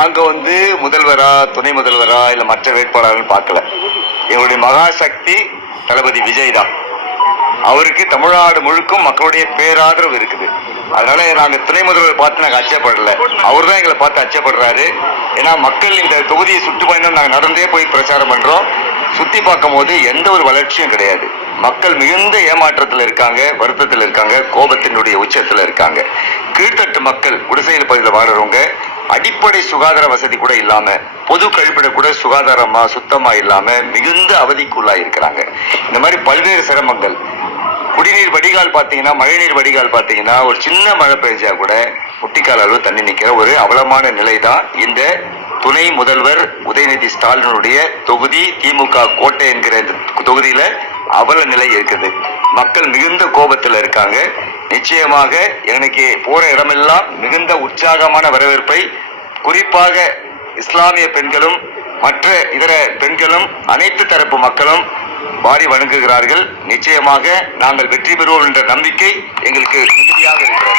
நாங்க முதல்வரா துணை முதல்வரா இல்ல மற்ற வேட்பாளர்கள் பார்க்கல. எங்களுடைய மகாசக்தி தளபதி விஜய் தான். அவருக்கு தமிழ்நாடு முழுக்கும் மக்களுடைய பேராதரவு இருக்குது. அதனால நாங்க துணை முதல்வர் பார்த்து நாங்க அச்சப்படல, அவர் தான் எங்களை பார்த்து அச்சப்படுறாரு. ஏன்னா மக்கள் இந்த தொகுதியை சுற்றுப்பயணம் நாங்க நடந்தே போய் பிரச்சாரம் பண்றோம். சுத்தி பார்க்கும் போது எந்த ஒரு வளர்ச்சியும் கிடையாது. மக்கள் மிகுந்த ஏமாற்றத்தில் இருக்காங்க, வருத்தத்தில் இருக்காங்க, கோபத்தினுடைய உச்சத்தில் இருக்காங்க. கீழ்த்தட்டு மக்கள், குடிசையில் பகுதியில் வாழ்றவங்க அடிப்படை சுகாதார வசதி கூட இல்லாம, பொது கழிப்பிட கூட சுகாதாரமா சுத்தமா இல்லாம மிகுந்த அவதிக்குள்ளா இருக்கிறாங்க. இந்த மாதிரி பல்வேறு சிரமங்கள். குடிநீர் வடிகால் பார்த்தீங்கன்னா, மழைநீர் வடிகால் பார்த்தீங்கன்னா ஒரு சின்ன மழை பெய்ஞ்சா கூட முட்டிக்கால் அளவு தண்ணி நிற்கிற ஒரு அவலமான நிலை தான் இந்த துணை முதல்வர் உதயநிதி ஸ்டாலினுடைய தொகுதி, திமுக கோட்டை என்கிற இந்த தொகுதியில அவல நிலை இருக்குது. மக்கள் மிகுந்த கோபத்தில் இருக்காங்க. நிச்சயமாக எனக்கு போற இடமெல்லாம் மிகுந்த உற்சாகமான வரவேற்பை, குறிப்பாக இஸ்லாமிய பெண்களும் மற்ற இதர பெண்களும் அனைத்து தரப்பு மக்களும் வாரி வணங்குகிறார்கள். நிச்சயமாக நாங்கள் வெற்றி பெறுவோம் என்ற நம்பிக்கை எங்களுக்கு மிகுதியாக இருக்கிறது.